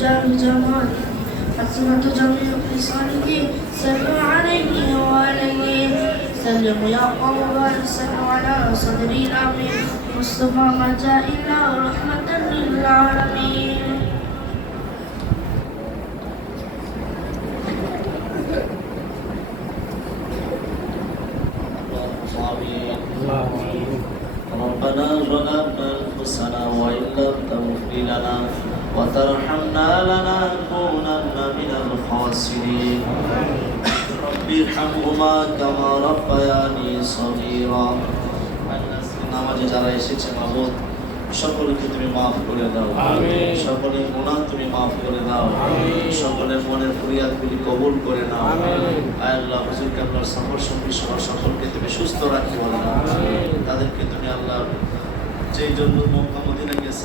جاه جماله حسنة جميع خصاله صلوا عليه وعليه سلم يا قوم صلوا على صدر الأمين مصطفى ما جاء إلا رحمة للعالمين ربنا ظلمنا انفسنا وان لم تغفر لنا وترحمنا لنكونن من الخاسرين رب ارحمهما كما ربياني صغيرا নামাজে যারা এসেছে মাহবুব সকলকে তুমি মাফ করে দাও আমিন। সকলের গুনাহ তুমি মাফ করে দাও আমিন। সকলের মনের ফরিয়াদগুলি কবুল করে নাও আমিন। আয় আল্লাহ হুজুরকে আপনার সফর সঙ্গী সহ সকলকে তুমি সুস্থ রাখি বলেন আমিন। তাদেরকে তুমি আল্লাহ যেই জন্য মক্কা মদিনা গেছে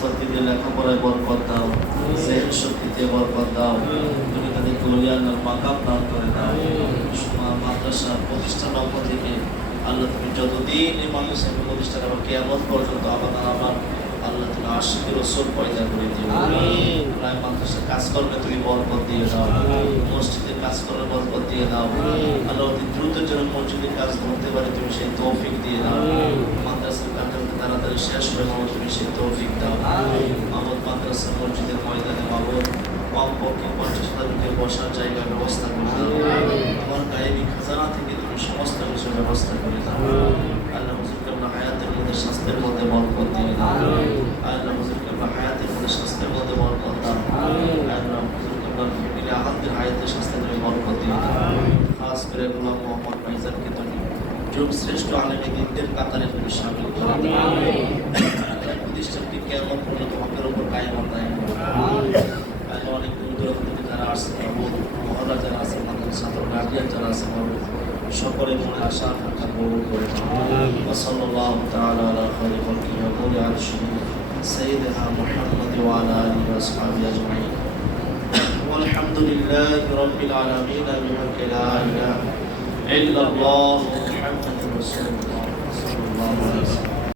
লেখাপড়ায় বরকত দাও জেহেন শক্তিতে বরকত দাও তুমি দান করে দাও মাদ্রাসা প্রতিষ্ঠান পক্ষ থেকে আল্লাহ তুমি যতদিন এই মাদ্রাসাকে প্রতিষ্ঠান এবং কেমন পর্যন্ত আমার আমার। আল্লাহ তুমি আশিকের রসুল পয়দা করে দিও। প্রায় মাদ্রাসা কাজকর্মে তুমি বরকত দিয়ে দাও। মসজিদের কাজকর্মে বরকত দিয়ে দাও। আল্লাহ অতি দ্রুত যেন মসজিদের কাজ ধরতে পারে তুমি সেই তৌফিক দিয়ে দাও। মাদ্রাসার কাজ তাড়াতাড়ি শেষ হয়ে মামা তুমি সেই তৌফিক দাও। মাহমুদ মাদ্রাসা মসজিদের ময়দানে মাহমুদ কমপক্ষে পঞ্চাশ হাজার লোকের বসার জায়গার ব্যবস্থা করে দাও তোমার গায়েবী খাজানা থেকে তুমি সমস্ত কিছুর ব্যবস্থা করে দাও মধ্যে স্বাস্থ্যের মধ্যে বরকত দিয়ে দাও। আল্লাহ হুজুরকে আমরা হায়াতের মধ্যে স্বাস্থ্যের মধ্যে বরকত দাও। আল্লাহ হুজুরকে আমরা ফ্যামিলি আহাদের হায়াতের স্বাস্থ্যে তুমি বরকত দিয়ে দাও। খাস করে গোলাম মোহাম্মদ ভাইজানকে তুমি যুগ শ্রেষ্ঠ আলেমী দিনদের কাতারে তুমি শামিল করে দাও সকলের মনে আশা আকাঙ্ক্ষা কবুল করে আমিন। وصلى الله تعالى على خير خلقه وقول عرشه سيدنا محمد وعلى اله واصحابه اجمعين والحمد لله رب العالمين بحق لا اله الا الله محمد رسول الله صلى الله عليه وسلم